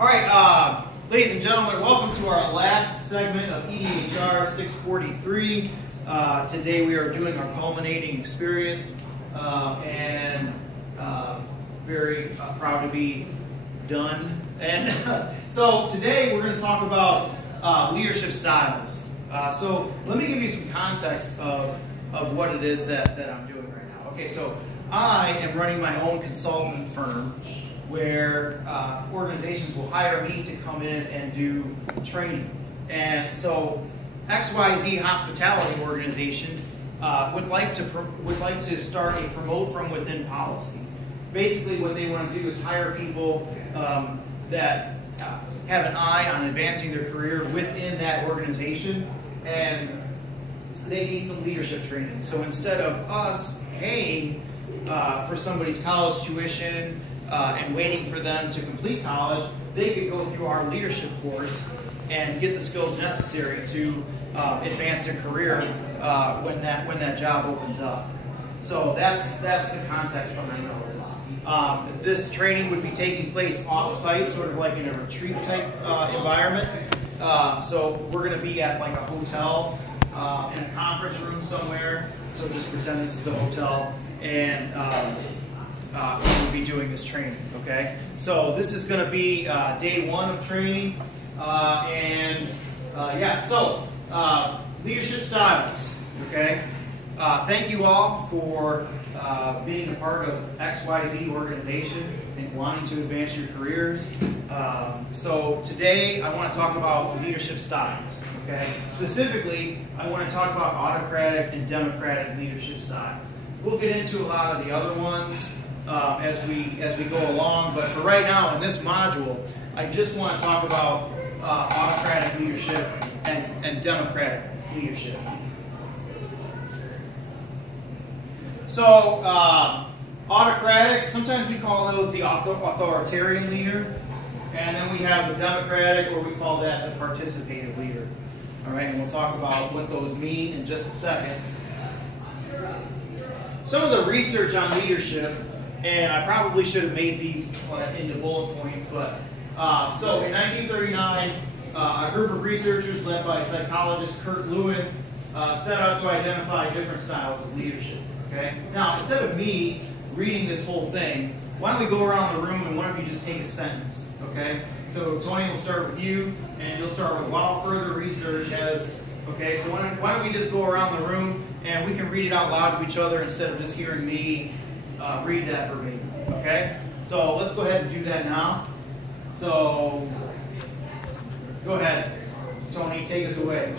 All right, ladies and gentlemen, welcome to our last segment of EDHR 643. Today we are doing our culminating experience, and very proud to be done. And so today we're going to talk about leadership styles. So let me give you some context of what it is that I'm doing right now. Okay, so I am running my own consultant firm where organizations will hire me to come in and do training. And so XYZ Hospitality Organization would like to start a promote from within policy. Basically what they want to do is hire people that have an eye on advancing their career within that organization, and they need some leadership training. So instead of us paying for somebody's college tuition and waiting for them to complete college, they could go through our leadership course and get the skills necessary to advance their career when that job opens up. So that's the context behind all this. This training would be taking place off-site, sort of like in a retreat type environment. So we're going to be at like a hotel in a conference room somewhere. So just pretend this is a hotel, and we'll be doing this training. Okay. So this is going to be day one of training, yeah. So leadership styles. Okay. Thank you all for being a part of XYZ organization and wanting to advance your careers. So today I want to talk about leadership styles. Okay. Specifically, I want to talk about autocratic and democratic leadership styles. We'll get into a lot of the other ones as we go along, but for right now in this module, I just want to talk about autocratic leadership and democratic leadership. So autocratic, sometimes we call those the authoritarian leader, and then we have the democratic, or we call that the participative leader. All right, and we'll talk about what those mean in just a second. Some of the research on leadership, and I probably should have made these into bullet points, but so in 1939, a group of researchers led by psychologist Kurt Lewin set out to identify different styles of leadership. Okay. Now, instead of me reading this whole thing, why don't we go around the room and one of you just take a sentence? Okay. So Tony will start with you, and you'll start with while further research has. Okay. So why don't we just go around the room and we can read it out loud to each other instead of just hearing me read that verbatim. Okay. So let's go ahead and do that now. So go ahead, Tony, take us away.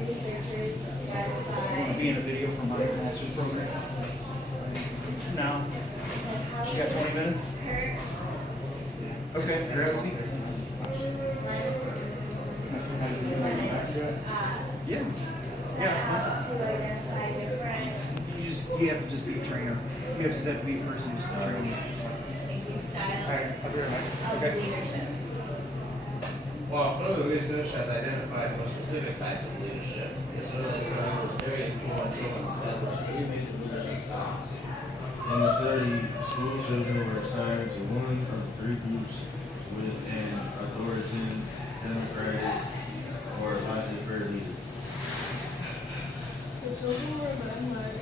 Researchers Be in a video from my master's program. Now, you got 20 minutes? Okay, grab a seat. Yeah. Yeah, it's fine. to identify different You have to just be a trainer. You just have to be a person who's training. styles All right, I'll be right back. of Okay. leadership. While further research has identified more specific types of leadership, this early study was very influential and established three major leadership styles. In the study, school children were assigned to one of three groups with an authoritarian, democratic, or laissez-faire leader. The children were then led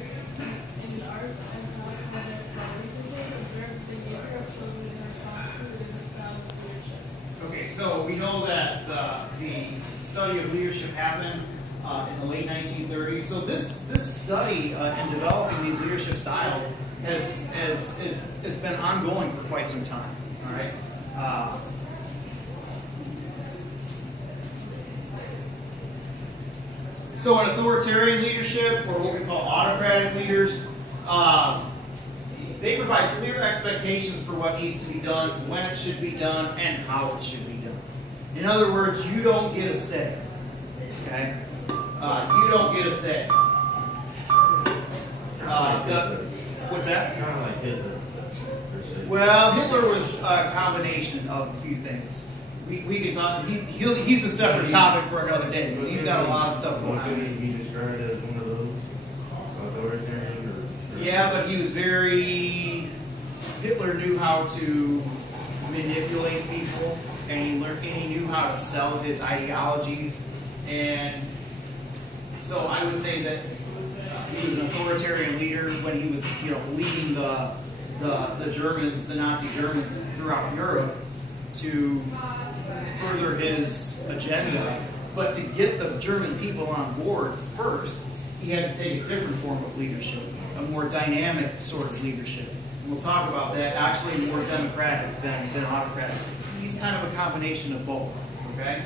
in the arts and health clinic while researchers observed the behavior of children in response to different styles of leadership. Okay, so we know that the study of leadership happened in the late 1930s. So this study in developing these leadership styles has been ongoing for quite some time. All right. So an authoritarian leadership, or what we call autocratic leaders, they provide clear expectations for what needs to be done, when it should be done, and how it should be done. In other words, you don't get a say. Okay? You don't get a say. What's that? Kind of like Hitler. Well, Hitler was a combination of a few things. We could talk. He's a separate topic for another day because he's got a lot of stuff going Could he on. be described as one of those authoritarian or Yeah, but he was very. Hitler knew how to manipulate people, and he knew how to sell his ideologies, and so I would say that he was an authoritarian leader when he was, leading the Germans, the Nazi Germans throughout Europe to further his agenda. But to get the German people on board first, he had to take a different form of leadership, a more dynamic sort of leadership. And we'll talk about that, actually more democratic than autocratic. He's kind of a combination of both, okay?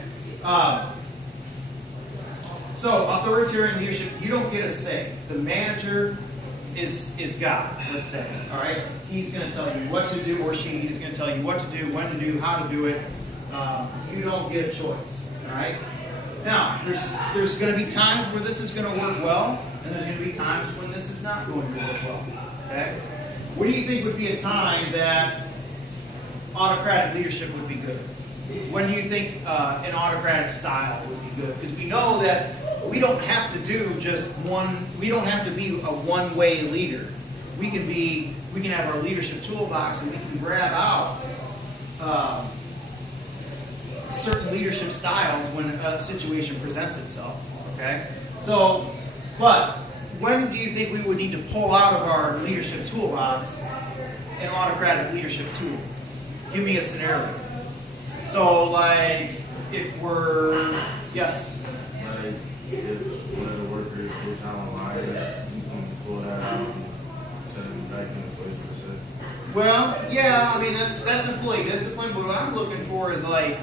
So authoritarian leadership, you don't get a say. The manager is God, let's say, all right? He's going to tell you what to do, or she is going to tell you what to do, when to do, how to do it. You don't get a choice, all right? Now, there's going to be times where this is going to work well, and there's going to be times when this is not going to work well, okay? What do you think would be a time that autocratic leadership would be good? When do you think an autocratic style would be good? Because we know that we don't have to do just one. We don't have to be a one-way leader. We can have our leadership toolbox, and we can grab out certain leadership styles when a situation presents itself. Okay. So, but when do you think we would need to pull out of our leadership toolbox an autocratic leadership tool? Give me a scenario. So, like, if we're, yes? Like, if one of the workers gets on a line, you can pull that out and send them back in the place for a Well, yeah, I mean, that's employee discipline, but what I'm looking for is, like,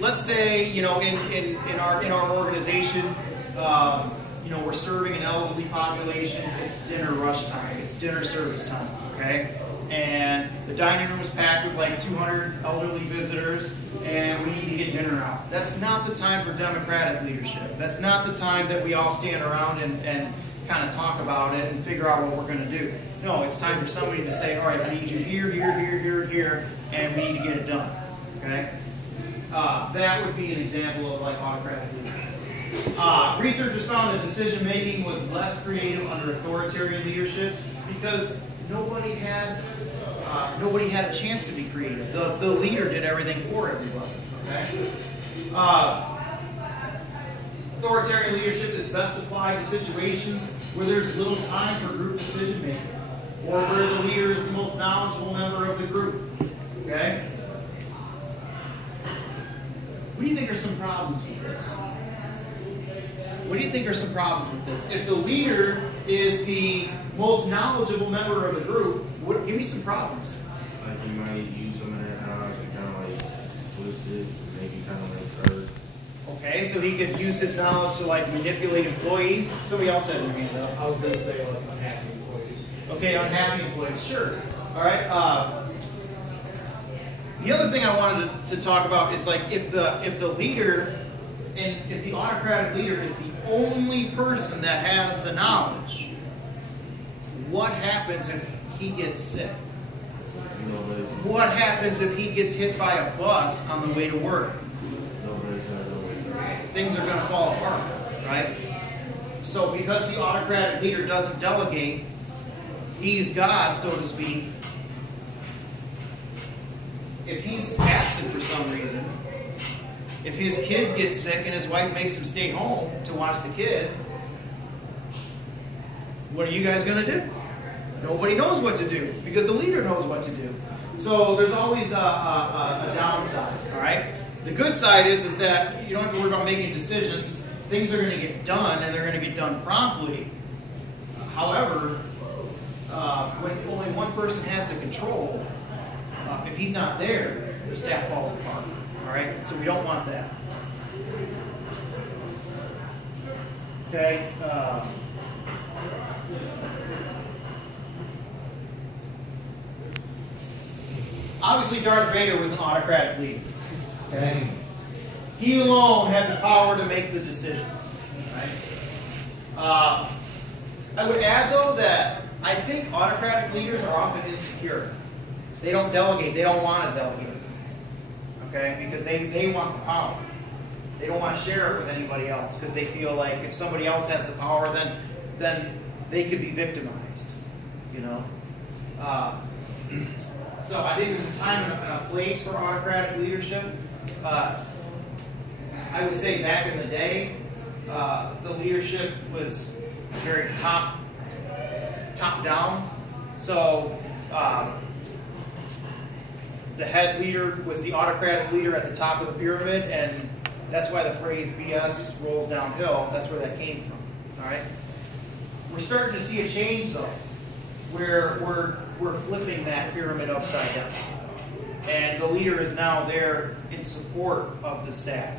let's say, in our organization, we're serving an elderly population. It's dinner rush time. It's dinner service time, okay? And the dining room is packed with like 200 elderly visitors, and we need to get dinner out. That's not the time for democratic leadership. That's not the time that we all stand around and kind of talk about it and figure out what we're going to do. No, it's time for somebody to say, all right, I need you here, here, and we need to get it done, okay? That would be an example of like autocratic leadership. Researchers found that decision-making was less creative under authoritarian leadership because nobody had a chance to be creative. The leader did everything for everybody. Okay? Authoritarian leadership is best applied to situations where there's little time for group decision-making, or where the leader is the most knowledgeable member of the group. Okay? What do you think are some problems with this? What do you think are some problems with this? If the leader is the most knowledgeable member of the group, give me some problems. Like, you might use some of that knowledge and kind of like twist it, make it kind of like hurt. Okay, so he could use his knowledge to like manipulate employees. Somebody else had their hand up. I was going to say like unhappy employees. Okay, unhappy employees, sure. All right. The other thing I wanted to talk about is like if the leader and if the autocratic leader is the only person that has the knowledge, what happens if he gets sick? What happens if he gets hit by a bus on the way to work? Things are going to fall apart, right? So because the autocratic leader doesn't delegate, he's God, so to speak. If he's absent for some reason, if his kid gets sick and his wife makes him stay home to watch the kid, what are you guys going to do? Nobody knows what to do because the leader knows what to do. So there's always a downside, all right? The good side is that you don't have to worry about making decisions. Things are going to get done, and they're going to get done promptly. However, when only one person has the control, if he's not there, the staff falls apart. All right? So we don't want that. Okay? Obviously, Darth Vader was an autocratic leader. Okay? He alone had the power to make the decisions. Right? I would add, though, that I think autocratic leaders are often insecure. They don't delegate. They don't want to delegate. Okay? Because they want the power. They don't want to share it with anybody else because they feel like if somebody else has the power, then then they could be victimized, you know. So I think there's a time and a place for autocratic leadership. I would say back in the day, the leadership was very top down. So the head leader was the autocratic leader at the top of the pyramid, and that's why the phrase BS rolls downhill. That's where that came from. All right. We're starting to see a change though, where we're flipping that pyramid upside down, and the leader is now there in support of the staff,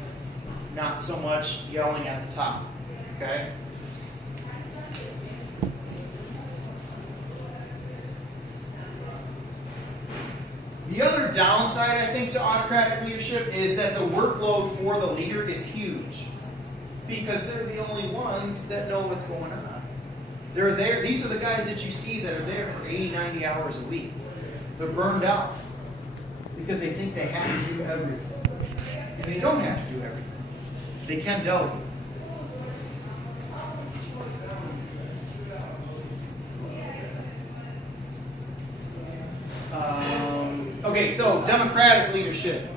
not so much yelling at the top. Okay. The other downside, I think, to autocratic leadership is that the workload for the leader is huge, because they're the only ones that know what's going on. They're there. These are the guys that you see that are there for 80, 90 hours a week. They're burned out because they think they have to do everything. And they don't have to do everything. They can delegate. Okay, so democratic leadership.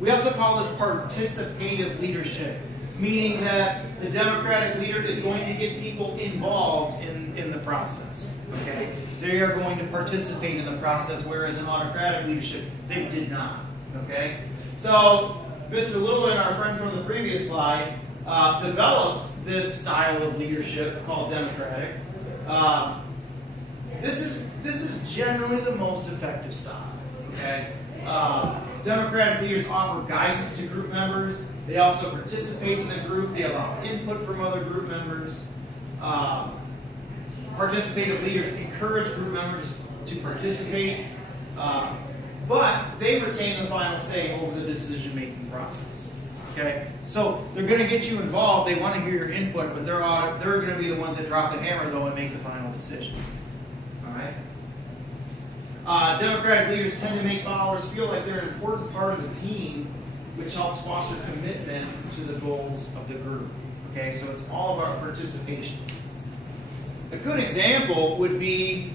We also call this participative leadership, meaning that the democratic leader is going to get people involved in the process. Okay, they are going to participate in the process, whereas in autocratic leadership, they did not. Okay, so Mr. Lewin, our friend from the previous slide, developed this style of leadership called democratic. This is generally the most effective style. Okay, democratic leaders offer guidance to group members. They also participate in the group. They allow input from other group members. Participative leaders encourage group members to participate, but they retain the final say over the decision-making process. Okay, so they're going to get you involved. They want to hear your input, but they're going to be the ones that drop the hammer though and make the final decision. All right. Democratic leaders tend to make followers feel like they're an important part of the team, which helps foster commitment to the goals of the group. Okay, so it's all about participation. A good example would be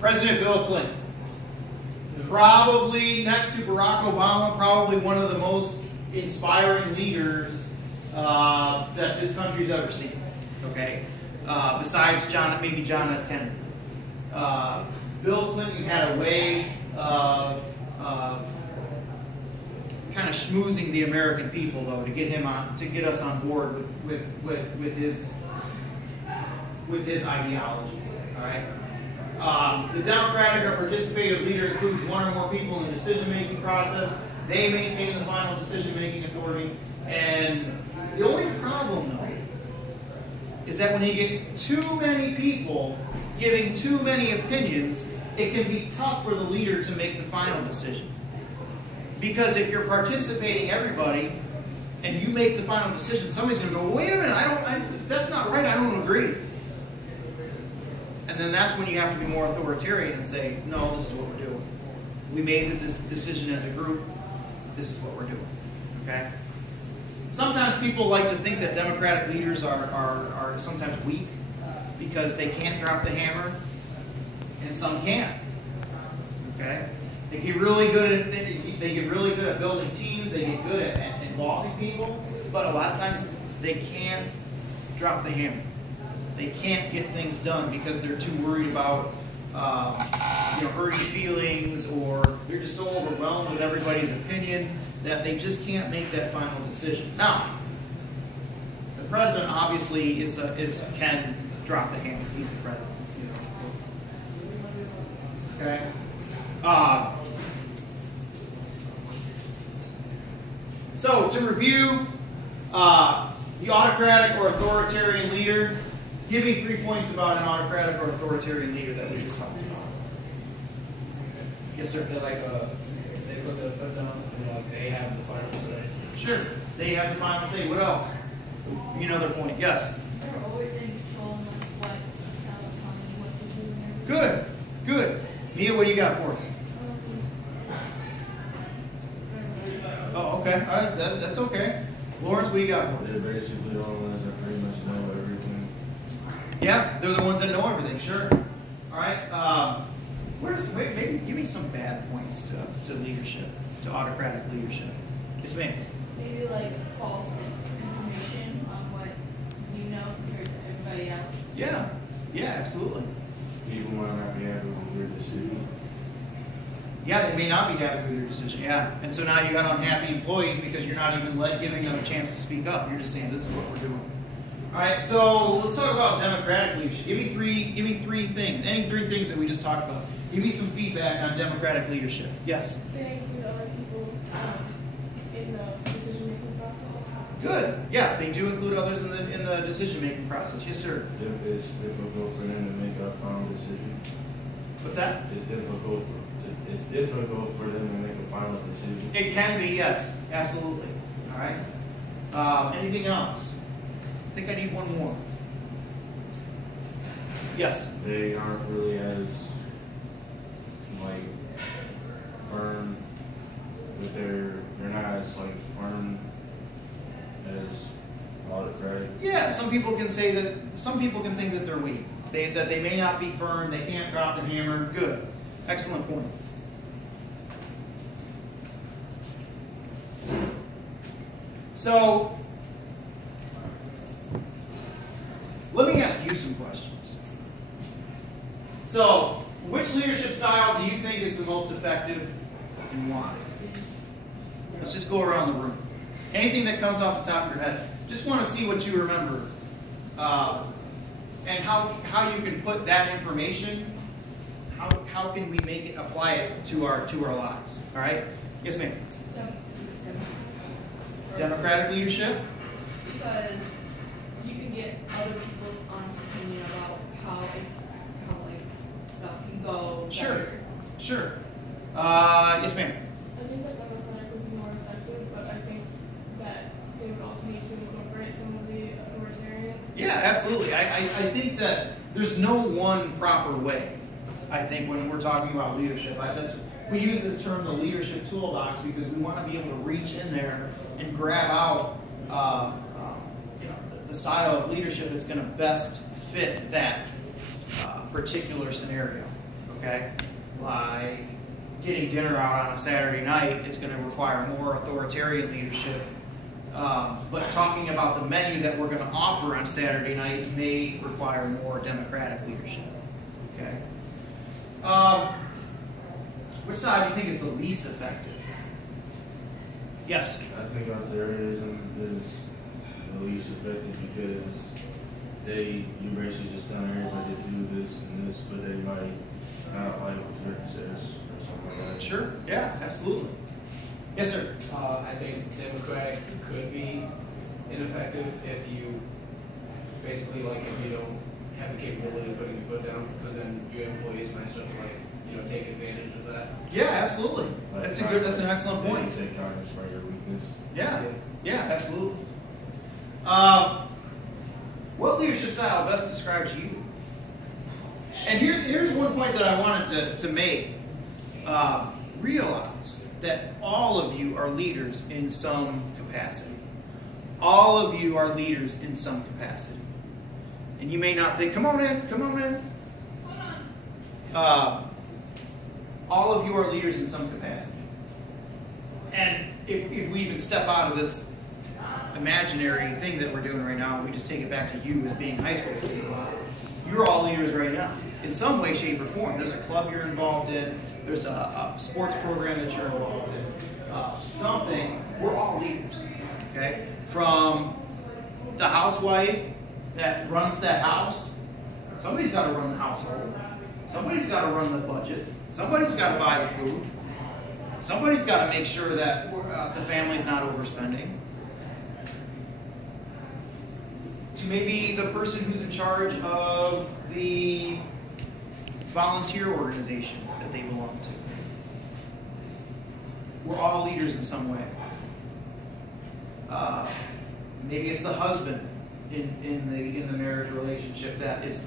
President Bill Clinton. Probably next to Barack Obama, probably one of the most inspiring leaders that this country's ever seen. Okay, besides maybe John F. Kennedy. Bill Clinton had a way of kind of schmoozing the American people, though, to get us on board with his ideologies. All right. The democratic or participative leader includes one or more people in the decision-making process. They maintain the final decision-making authority. And the only problem, though, is that when you get too many people giving too many opinions, it can be tough for the leader to make the final decision. Because if you're participating everybody and you make the final decision, somebody's going to go, wait a minute, that's not right, I don't agree. And then that's when you have to be more authoritarian and say, no, this is what we're doing. We made the decision as a group. This is what we're doing. Okay? Sometimes people like to think that democratic leaders are sometimes weak because they can't drop the hammer, and some can't. Okay? They get really good at building teams. They get good at involving people, but a lot of times they can't drop the hammer. They can't get things done because they're too worried about hurting feelings, or they're just so overwhelmed with everybody's opinion that they just can't make that final decision. Now, the president obviously can drop the hammer. He's the president. Okay. So to review, the autocratic or authoritarian leader. Give me 3 points about an autocratic or authoritarian leader that we just talked about. Yes, sir. They're like they put the foot down. They have the final say. Sure, they have the final say. What else? Another point. Yes. They're always in control of what to tell the company what to do. And everything. Good. Good. Mia, what do you got for us? Okay, that's okay. Lawrence, what do you got for us? They're basically the only ones that pretty much know everything. Yeah, they're the ones that know everything, sure. All right, maybe give me some bad points to leadership, to autocratic leadership. Yes, ma'am. Maybe like false information on what you know compared to everybody else. Yeah, absolutely. People might not be happy with your decision. Yeah, they may not be happy with your decision, yeah. And so now you got unhappy employees because you're not even giving them a chance to speak up. You're just saying, this is what we're doing. All right, so let's talk about democratic leadership. Give me three things, any three things that we just talked about. Give me some feedback on democratic leadership. Yes? They include other people in the decision-making process. Good. Yeah, they do include others in the decision-making process. Yes, sir. It's difficult for them to make a final decision. What's that? It's difficult for them to make a final decision. It can be, yes, absolutely. All right. Anything else? I think I need one more. Yes. They aren't really as firm with they're not as firm as autocratic. Yeah, some people can think that they're weak. That they may not be firm, they can't drop the hammer. Good. Excellent point. So, let me ask you some questions. So, which leadership style do you think is the most effective and why? Let's just go around the room. Anything that comes off the top of your head. Just want to see what you remember. And how you can put that information, how can we make it, apply it to our lives. All right? Yes, ma'am. Democratic leadership? Because you can get other people's honest opinion about how stuff can go. Sure. better. Sure. Yes, ma'am. I think that democratic would be more effective, but I think that they would also need to incorporate some of the authoritarian. Yeah, absolutely. I think that there's no one proper way. I think when we're talking about leadership, we use this term, the leadership toolbox, because we want to be able to reach in there and grab out the style of leadership that's going to best fit that particular scenario. Okay, like getting dinner out on a Saturday night is going to require more authoritarian leadership. But talking about the menu that we're going to offer on Saturday night may require more democratic leadership. Okay. Which side do you think is the least effective? Yes. I think authoritarianism is the least effective because you basically just tell everybody to do this and this, but they might not like what certain says or something like that. Sure. Yeah. Absolutely. Yes, sir. I think democratic could be ineffective if you basically if you don't have the capability of putting your foot down, because then your employees might start to take advantage of that. Yeah, absolutely. That's an excellent point. They take kindness by your weakness. Yeah, absolutely. What leadership style best describes you? And here's one point that I wanted to make. Realize that all of you are leaders in some capacity. All of you are leaders in some capacity. And you may not think, come on in. All of you are leaders in some capacity. And if we even step out of this imaginary thing that we're doing right now, and we just take it back to you as being high school students, you're all leaders right now. In some way, shape, or form. There's a club you're involved in. There's a sports program that you're involved in. Something. We're all leaders. Okay? From the housewife that runs that house, somebody's got to run the household. Somebody's got to run the budget. Somebody's got to buy the food. Somebody's got to make sure that the family's not overspending. To maybe the person who's in charge of the volunteer organization that they belong to. We're all leaders in some way. Maybe it's the husband in the marriage relationship that is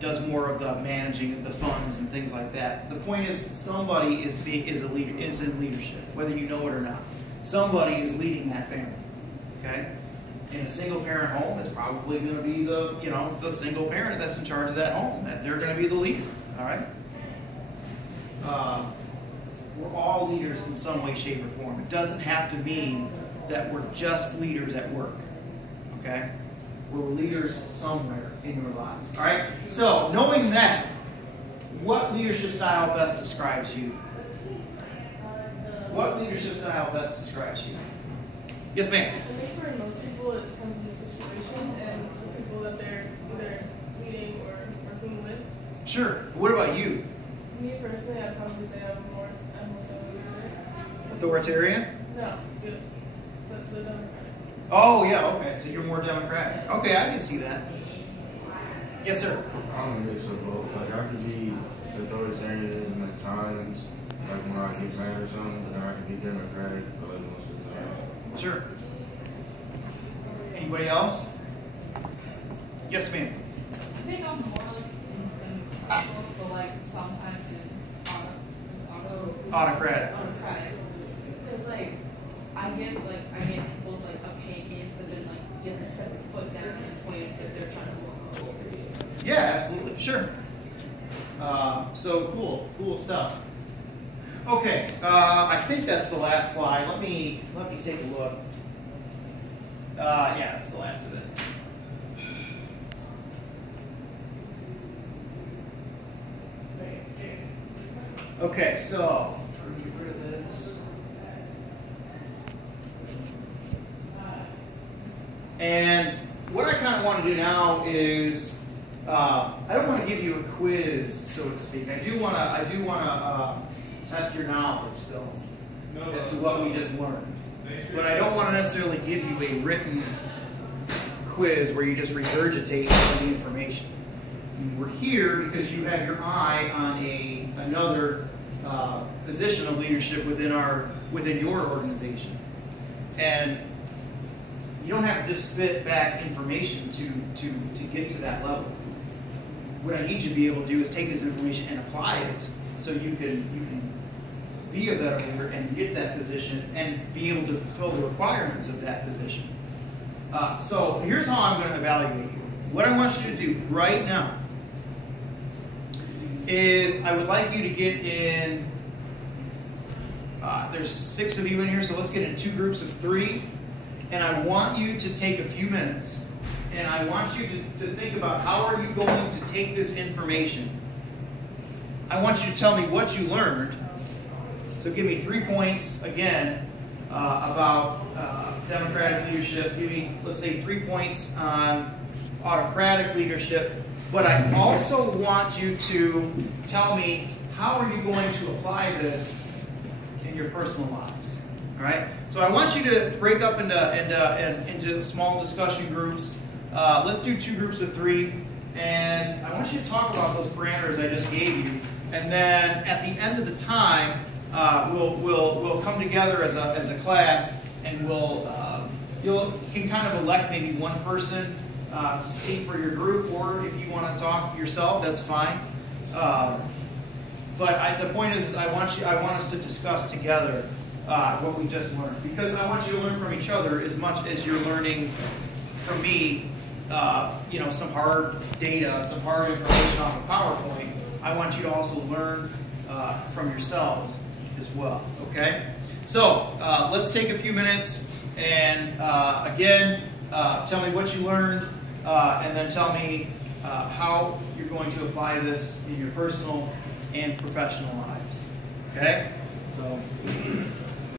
does more of the managing of the funds and things like that. The point is, somebody is in leadership, whether you know it or not. somebody is leading that family. Okay? In a single parent home, it's probably going to be the, it's the single parent that's in charge of that home. That they're going to be the leader. All right? We're all leaders in some way, shape, or form. It doesn't have to mean that we're just leaders at work. Okay? We're leaders somewhere in your lives. All right? So, knowing that, what leadership style best describes you? What leadership style best describes you? Yes, ma'am. I think for most people it depends on the situation and the people that they're either leading or working with. Sure. What about you? Me personally, I'd probably say I'm more democratic. Authoritarian? No, the democratic. Oh, yeah, okay. So you're more democratic. Okay, I can see that. Yes, sir. I'm a mix of both. Like, I could be authoritarian at times, like when I get mad or something, and I could be democratic for like most of the time. Sure. Anybody else? Yes, ma'am. I think I'm more like democratic, but like sometimes in Autocratic. Because like I get people's like opinions, but then like you have to step your foot down and point if they're trying to walk over you. Yeah, absolutely. Sure. So cool stuff. Okay, I think that's the last slide. Let me take a look. Yeah, that's the last of it. Okay, so I'm gonna get rid of this. And what I kind of want to do now is, I don't want to give you a quiz, so to speak. I do want to test your knowledge, though, as to what we just learned. But I don't want to necessarily give you a written quiz where you just regurgitate all the information. We're here because you have your eye on another position of leadership within your organization, and you don't have to just spit back information to get to that level. What I need you to be able to do is take this information and apply it, so you can be a better leader and get that position and be able to fulfill the requirements of that position. So here's how I'm going to evaluate you. What I want you to do right now is I would like you to get in, there's 6 of you in here, so let's get in 2 groups of 3. And I want you to take a few minutes, and I want you to think about how are you going to take this information. I want you to tell me what you learned. So give me 3 points, again, about democratic leadership. Give me, let's say, 3 points on autocratic leadership. But I also want you to tell me how are you going to apply this in your personal lives. All right? So I want you to break up into small discussion groups. Let's do 2 groups of 3. And I want you to talk about those parameters I just gave you. And then at the end of the time, we'll come together as a class, and you can kind of elect maybe one person to speak for your group, or if you want to talk yourself, that's fine. But the point is, I want us to discuss together what we just learned, because I want you to learn from each other as much as you're learning from me. Some hard data, some hard information off of PowerPoint. I want you to also learn from yourselves as well. Okay? So let's take a few minutes and again, tell me what you learned, and then tell me how you're going to apply this in your personal and professional lives. Okay? So.